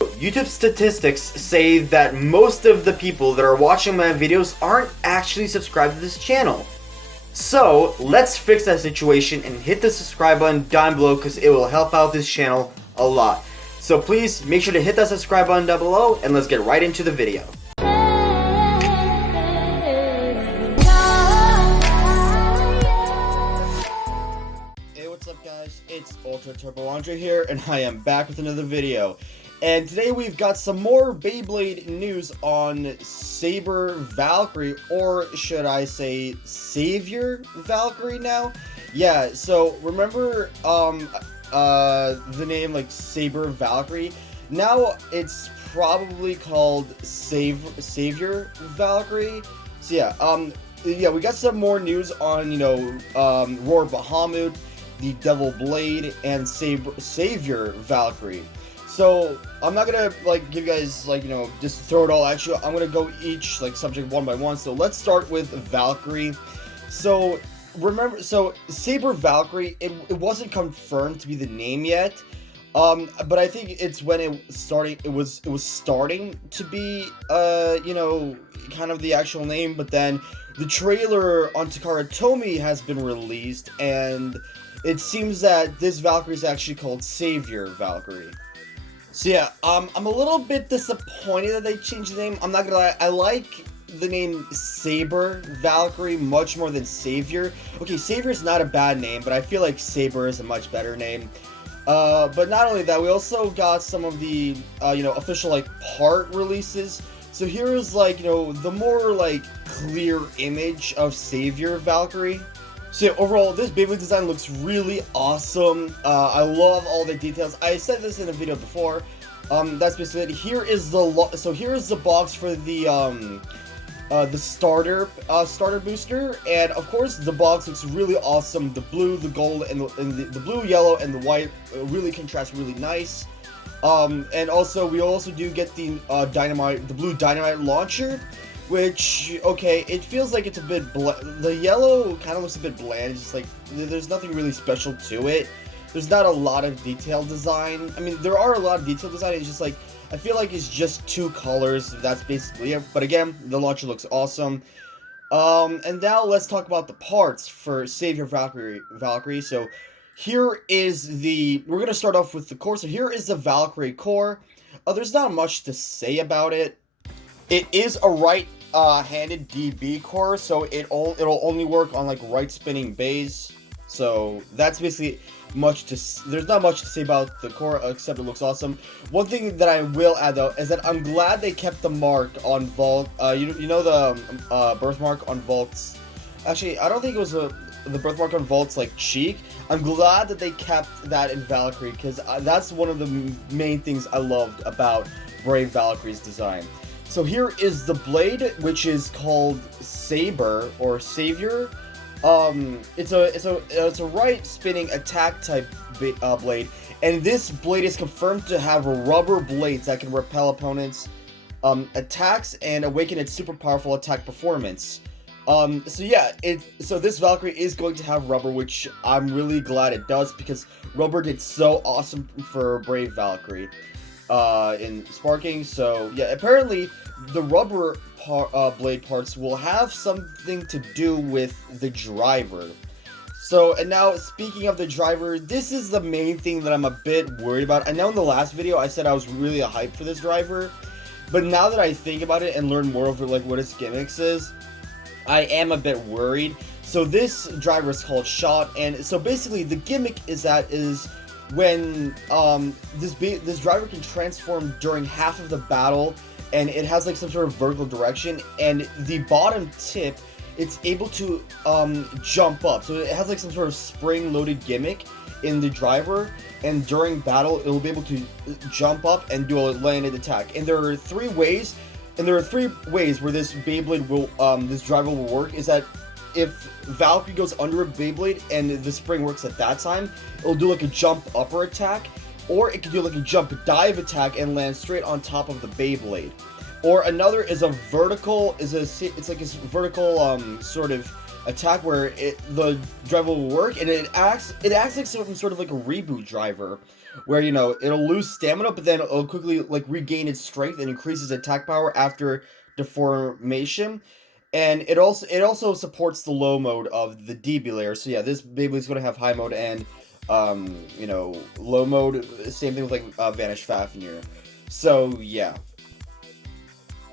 YouTube statistics say that most of the people that are watching my videos aren't actually subscribed to this channel. So, let's fix that situation and hit the subscribe button down below because it will help out this channel a lot. So please make sure to hit that subscribe button down below and let's get right into the video. Hey, what's up guys? It's UltraTurboAndrey here and I am back with another video. And today we've got some more Beyblade news on Saber Valkyrie, or should I say Savior Valkyrie now? Yeah, so remember the name like Saber Valkyrie? Now it's probably called Savior Valkyrie. So yeah, we got some more news on, Roar Bahamut, the Devil Blade, and Savior Valkyrie. So, I'm not gonna, give you guys, just throw it all at you. I'm gonna go each, subject one by one. So, let's start with Valkyrie. So, Saber Valkyrie, it wasn't confirmed to be the name yet. But I think it's when it was starting to be, kind of the actual name. But then, the trailer on Takara Tomy has been released, and it seems that this Valkyrie is actually called Savior Valkyrie. So yeah, I'm a little bit disappointed that they changed the name. I'm not gonna lie, I like the name Saber Valkyrie much more than Savior. Okay, Savior is not a bad name, but I feel like Saber is a much better name. But not only that, we also got some of the, official, part releases. So here is, the more, clear image of Savior Valkyrie. So yeah, overall, this Beyblade design looks really awesome. I love all the details. I said this in a video before. That's basically it. Here is the box for the starter booster, and of course the box looks really awesome. The blue, the gold, and the blue, yellow, and the white really contrast really nice. And also we also do get the blue Dynamite launcher. Which, okay, it feels like it's a bit the yellow kind of looks a bit bland. It's just there's nothing really special to it. There's not a lot of detailed design. I mean, there are a lot of detailed design. It's just I feel like it's just two colors. That's basically it. But again, the launcher looks awesome. And now let's talk about the parts for Savior Valkyrie. So here is we're going to start off with the core. So here is the Valkyrie core. There's not much to say about it. It is a right-handed DB core, so it'll only work on right spinning bays. So that's basically there's not much to say about the core except it looks awesome. One thing that I will add though is that I'm glad they kept the mark on Valt. You know the birthmark on Valt's. Actually, I don't think it was the birthmark on Valt's cheek. I'm glad that they kept that in Valkyrie because that's one of the main things I loved about Brave Valkyrie's design. So here is the blade, which is called Saber or Savior. It's a right spinning attack type blade, and this blade is confirmed to have rubber blades that can repel opponents' attacks and awaken its super powerful attack performance. So this Valkyrie is going to have rubber, which I'm really glad it does because rubber did so awesome for Brave Valkyrie in sparking. So yeah, apparently the rubber blade parts will have something to do with the driver. So, and now speaking of the driver, this is the main thing that I'm a bit worried about. I know in the last video I said I was really hyped for this driver, but now that I think about it and learn more over what its gimmicks is, I am a bit worried. So this driver is called Shot, and so basically the gimmick is when this driver can transform during half of the battle, and it has some sort of vertical direction, and the bottom tip, it's able to jump up. So it has some sort of spring-loaded gimmick in the driver, and during battle it'll be able to jump up and do a landed attack. And there are three ways where this Beyblade will this driver will work. Is that if Valkyrie goes under a Beyblade and the spring works at that time, it'll do a jump upper attack, or it can do a jump dive attack and land straight on top of the Beyblade. Or another is a vertical, it's like a vertical sort of attack where the driver will work, and it acts like some sort of a reboot driver, where it'll lose stamina, but then it'll quickly like regain its strength and increases attack power after deformation. And it also supports the low mode of the DB layer. So yeah, this Beyblade's going to have high mode and low mode. Same thing with like Vanish Fafnir. So yeah.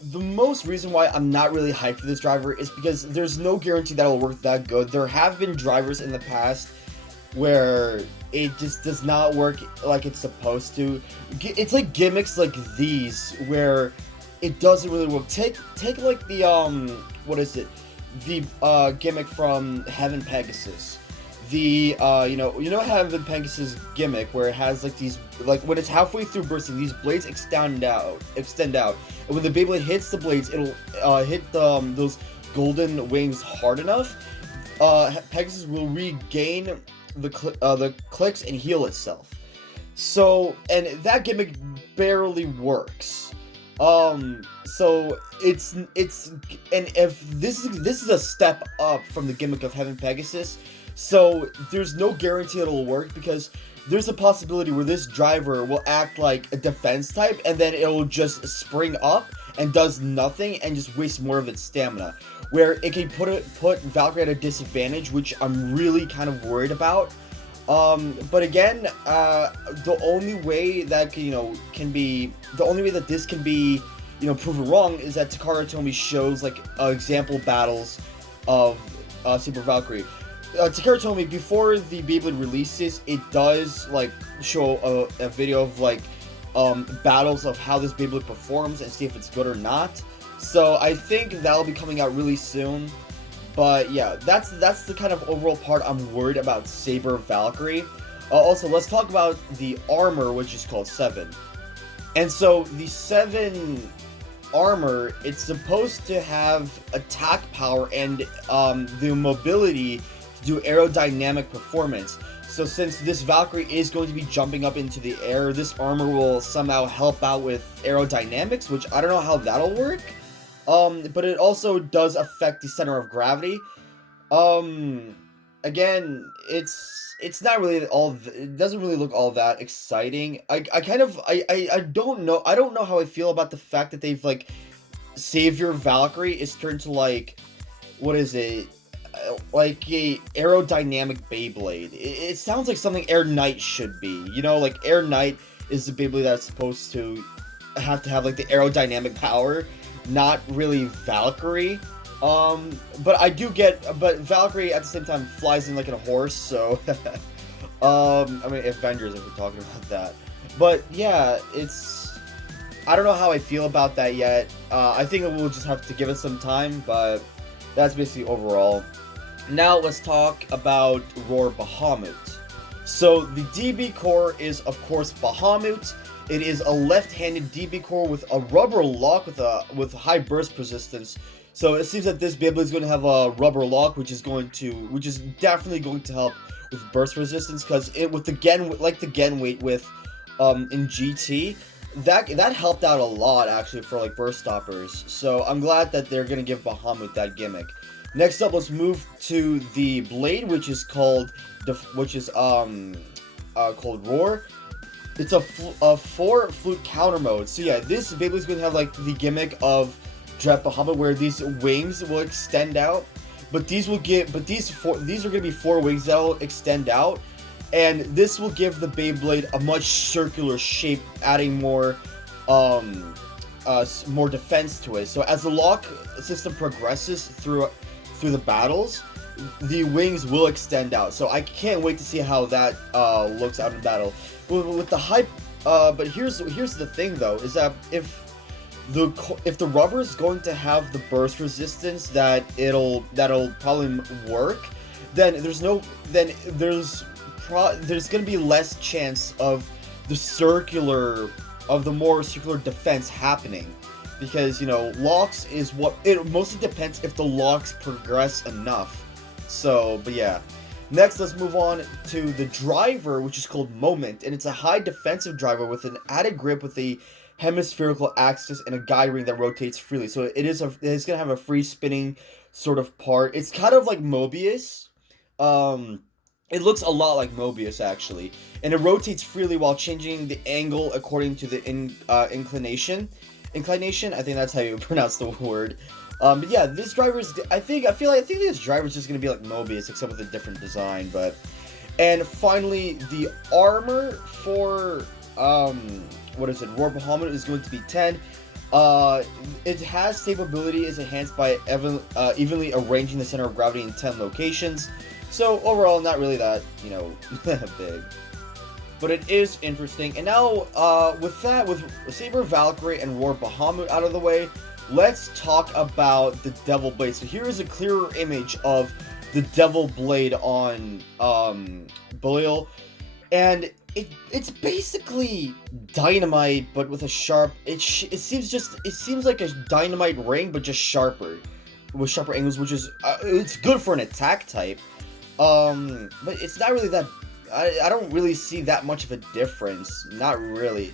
The most reason why I'm not really hyped for this driver is because there's no guarantee that it'll work that good. There have been drivers in the past where it just does not work like it's supposed to. It's like gimmicks like these where it doesn't really work. Take like the what is it? The gimmick from Heaven Pegasus. The Heaven Pegasus gimmick where it has like these, like when it's halfway through bursting, these blades extend out, and when the Beyblade hits the blades, it'll hit those golden wings hard enough. Pegasus will regain the clicks and heal itself. So, and that gimmick barely works. So it's and if this is a step up from the gimmick of Heaven Pegasus, so there's no guarantee it'll work because there's a possibility where this driver will act like a defense type and then it'll just spring up and does nothing and just wastes more of its stamina, where it can put Valkyrie at a disadvantage, which I'm really kind of worried about. But again, the only way that this can be proven wrong is that Takara Tomy shows like example battles of Super Valkyrie. Takara Tomy, before the Beyblade releases, it does like show a video of like battles of how this Beyblade performs and see if it's good or not. So I think that'll be coming out really soon. But yeah, that's the kind of overall part I'm worried about Saber Valkyrie. Also, let's talk about the armor, which is called 7. And so the 7 armor, it's supposed to have attack power and the mobility to do aerodynamic performance. So since this Valkyrie is going to be jumping up into the air, this armor will somehow help out with aerodynamics, which I don't know how that'll work. But it also does affect the center of gravity. Again, it's not really it doesn't really look all that exciting. I don't know how I feel about the fact that they've like Savior Valkyrie is turned to like, what is it? Like a aerodynamic Beyblade. It sounds like something Air Knight should be. Like Air Knight is the Beyblade that's supposed to have like the aerodynamic power. Not really Valkyrie, but Valkyrie at the same time flies in like a horse, so, I mean, Avengers, if we're talking about that, but yeah, I don't know how I feel about that yet. I think we'll just have to give it some time, but that's basically overall. Now let's talk about Roar Bahamut. So the DB core is, of course, Bahamut. It is a left-handed DB core with a rubber lock with high burst resistance. So it seems that this Beyblade is going to have a rubber lock, which is definitely going to help with burst resistance, because with the Gen weight with in GT, that helped out a lot actually for like burst stoppers. So I'm glad that they're going to give Bahamut that gimmick. Next up, let's move to the blade, which is called Roar. It's a 4 flute counter mode. So yeah, this Beyblade is going to have like the gimmick of Jet Bahamut, where these wings will extend out, but these are going to be 4 wings that will extend out, and this will give the Beyblade a much circular shape, adding more defense to it. So as the lock system progresses through the battles, the wings will extend out. So I can't wait to see how that looks out in battle. With the hype, but here's the thing though, is that if the rubber is going to have the burst resistance that'll probably work, then there's going to be less chance of the more circular defense happening, because locks is what it mostly depends if the locks progress enough. So, but yeah. Next, let's move on to the driver, which is called Moment, and it's a high defensive driver with an added grip with a hemispherical axis and a guide ring that rotates freely. So it's going to have a free spinning sort of part. It's kind of like Mobius, It looks a lot like Mobius, actually, and it rotates freely while changing the angle according to the inclination. Inclination, I think that's how you pronounce the word. But yeah, this driver's, I think this driver's just gonna be like Mobius, except with a different design. But, and finally, the armor for what is it? Roar Bahamut is going to be 10. It has save ability, is enhanced by evenly arranging the center of gravity in 10 locations. So overall, not really that, you know, big. But it is interesting. And now, with that, with Saber Valkyrie and Roar Bahamut out of the way, let's talk about the Devil Blade. So here is a clearer image of the Devil Blade on Belial. And it's basically Dynamite, but with a sharp. It seems like a Dynamite ring, but just sharper, with sharper angles, which is it's good for an attack type. But it's not really that. I don't really see that much of a difference. Not really.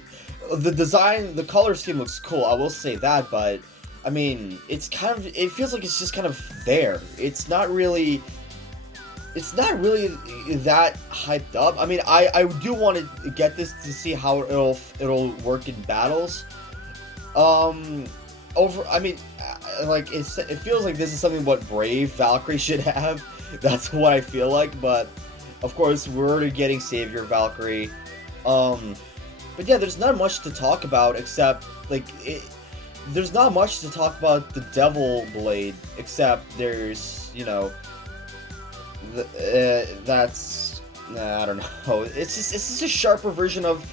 The design, the color scheme looks cool. I will say that, but I mean, it's kind of. It feels like it's just kind of there. It's not really that hyped up. I mean, I do want to get this to see how it'll work in battles. I mean, like it feels like this is something what Brave Valkyrie should have. That's what I feel like, but of course we're already getting Savior Valkyrie. But yeah, there's not much to talk about except like there's not much to talk about the Devil Blade except there's, you know, that's I don't know. It's just a sharper version of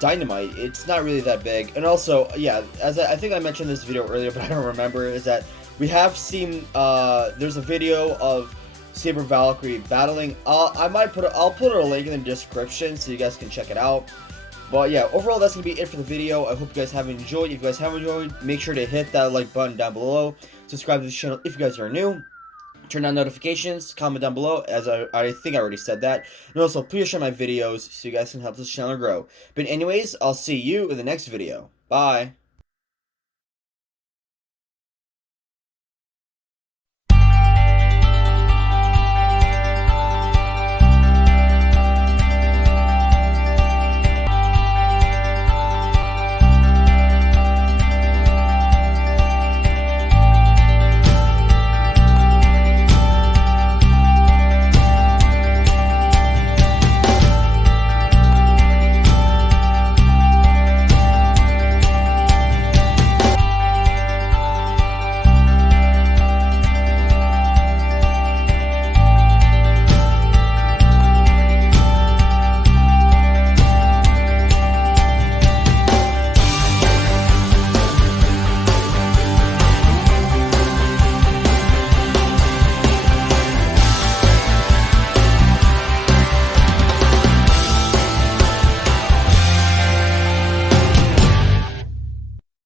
Dynamite. It's not really that big. And also, yeah, as I think I mentioned this video earlier, but I don't remember, is that we have seen there's a video of Saber Valkyrie battling. I'll put a link in the description so you guys can check it out. But yeah, overall that's gonna be it for the video. I hope you guys have enjoyed. If you guys have enjoyed, make sure to hit that like button down below. Subscribe to the channel if you guys are new. Turn on notifications, comment down below, as I think I already said that. And also, please share my videos so you guys can help this channel grow. But anyways, I'll see you in the next video. Bye!